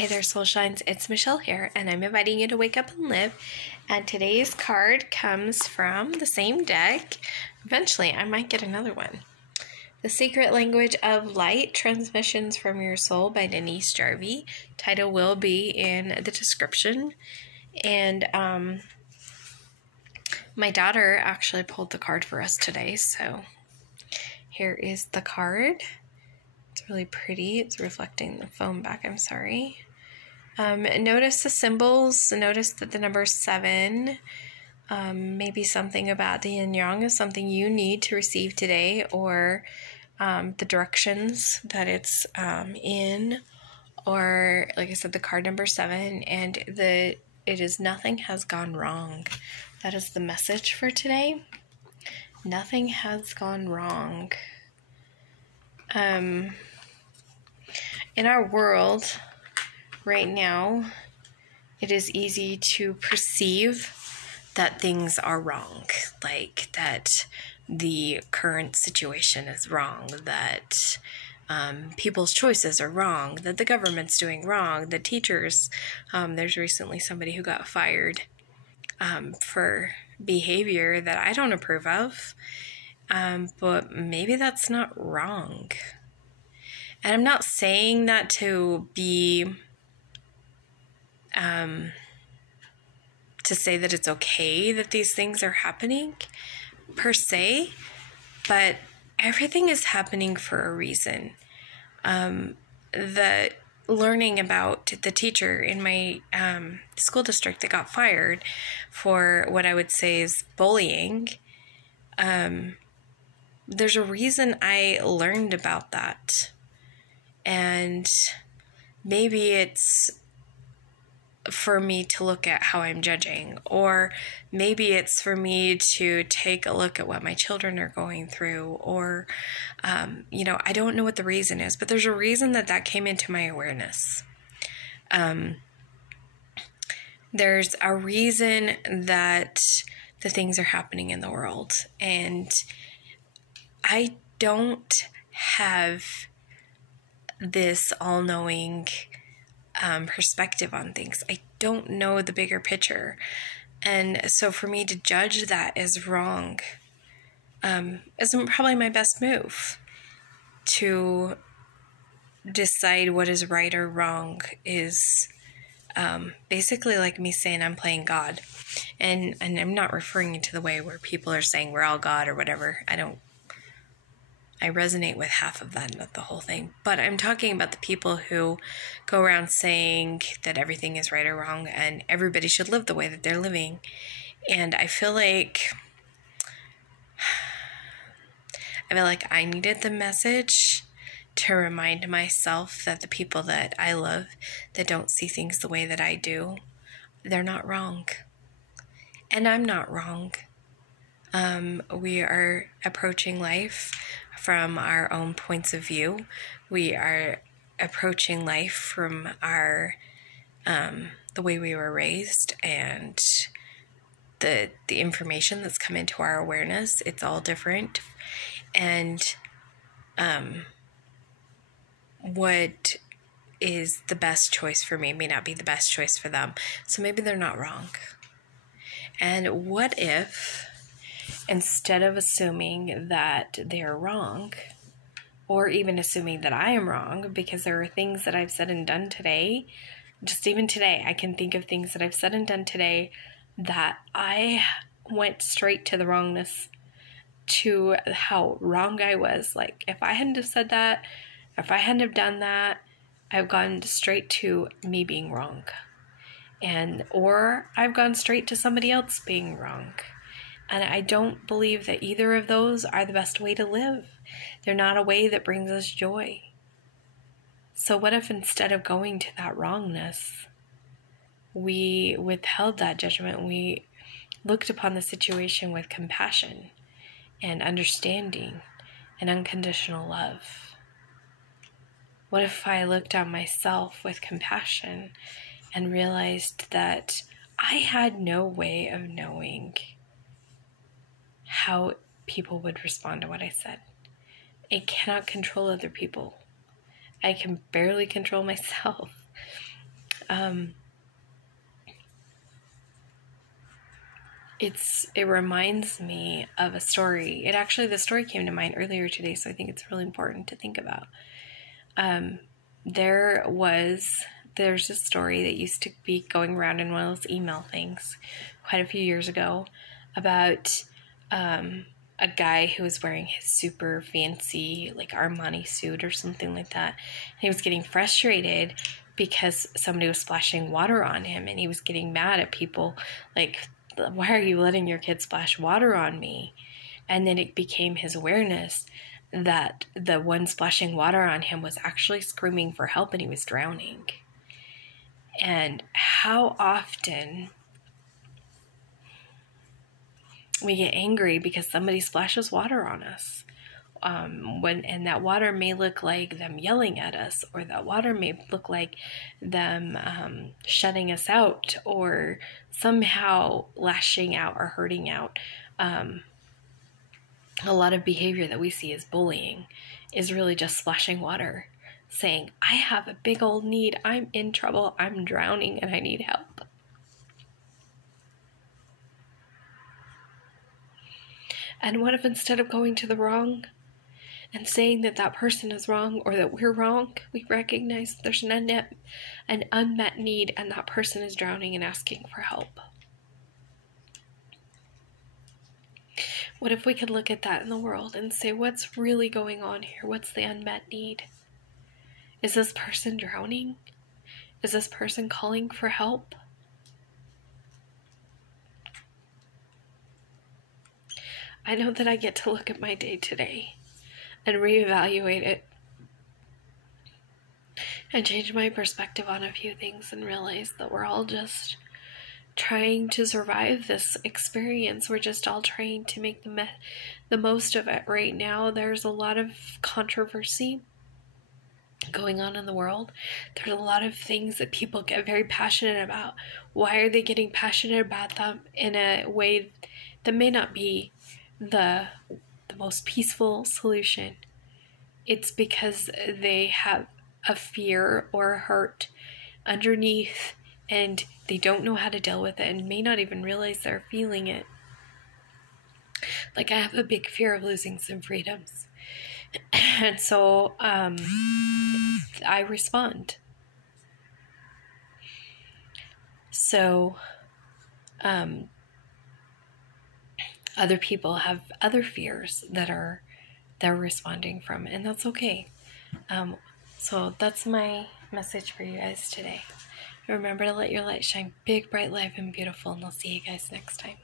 Hey there, Soul Shines. It's Michelle here, and I'm inviting you to wake up and live. And today's card comes from the same deck. Eventually, I might get another one. The Secret Language of Light, Transmissions from Your Soul by Denise Jarvie. Title will be in the description. And my daughter actually pulled the card for us today, so here is the card. It's really pretty. It's reflecting the phone back. I'm sorry. Notice the symbols. Notice that the number 7, maybe something about the yin yang is something you need to receive today, or the directions that it's in, or like I said, the card number 7, and it is nothing has gone wrong. That is the message for today. Nothing has gone wrong. In our world right now, it is easy to perceive that things are wrong, like that the current situation is wrong, that people's choices are wrong, that the government's doing wrong, the teachers, there's recently somebody who got fired for behavior that I don't approve of, but maybe that's not wrong. And I'm not saying that to be, to say that it's okay that these things are happening, per se, but everything is happening for a reason. The learning about the teacher in my school district that got fired for what I would say is bullying, there's a reason I learned about that. And maybe it's for me to look at how I'm judging, or maybe it's for me to take a look at what my children are going through, or, I don't know what the reason is, but there's a reason that came into my awareness. There's a reason that the things are happening in the world, and I don't have this all-knowing perspective on things. I don't know the bigger picture, and so for me to judge that as wrong isn't probably my best move. To decide what is right or wrong is basically like me saying I'm playing God, and I'm not referring to the way where people are saying we're all God or whatever. I resonate with half of that, not the whole thing. But I'm talking about the people who go around saying that everything is right or wrong and everybody should live the way that they're living. And I feel like I needed the message to remind myself that the people that I love that don't see things the way that I do, they're not wrong. And I'm not wrong. We are approaching life from our own points of view. We are approaching life from our the way we were raised and the information that's come into our awareness. It's all different, and what is the best choice for me may not be the best choice for them. So maybe they're not wrong. And what if, instead of assuming that they're wrong, or even assuming that I am wrong, because there are things that I've said and done today, just even today, I can think of things that I've said and done today that I went straight to the wrongness, to how wrong I was. Like, if I hadn't have said that, if I hadn't have done that, I've gone straight to me being wrong. Or I've gone straight to somebody else being wrong. And I don't believe that either of those are the best way to live. They're not a way that brings us joy. So what if instead of going to that wrongness, we withheld that judgment, we looked upon the situation with compassion and understanding and unconditional love? What if I looked on myself with compassion and realized that I had no way of knowing how people would respond to what I said? I cannot control other people. I can barely control myself. it reminds me of a story. The story came to mind earlier today, so I think it's really important to think about. There's a story that used to be going around in one of those email things quite a few years ago about a guy who was wearing his super fancy, like, Armani suit or something like that. And he was getting frustrated because somebody was splashing water on him, and he was getting mad at people, like, why are you letting your kid splash water on me? And then it became his awareness that the one splashing water on him was actually screaming for help, and he was drowning. And how often we get angry because somebody splashes water on us. And that water may look like them yelling at us, or that water may look like them shutting us out, or somehow lashing out or hurting out. A lot of behavior that we see as bullying is really just splashing water, saying, I have a big old need, I'm in trouble, I'm drowning, and I need help. And what if instead of going to the wrong and saying that that person is wrong or that we're wrong, we recognize that there's an unmet need and that person is drowning and asking for help? What if we could look at that in the world and say, what's really going on here? What's the unmet need? Is this person drowning? Is this person calling for help? I know that I get to look at my day today and reevaluate it and change my perspective on a few things and realize that we're all just trying to survive this experience. We're just all trying to make the most of it right now. There's a lot of controversy going on in the world. There's a lot of things that people get very passionate about. Why are they getting passionate about them in a way that may not be the most peaceful solution? It's because they have a fear or a hurt underneath, and they don't know how to deal with it and may not even realize they're feeling it. Like, I have a big fear of losing some freedoms. And so I respond. So other people have other fears that they're responding from, and that's okay. So that's my message for you guys today. Remember to let your light shine big, bright, live, and beautiful, and I'll see you guys next time.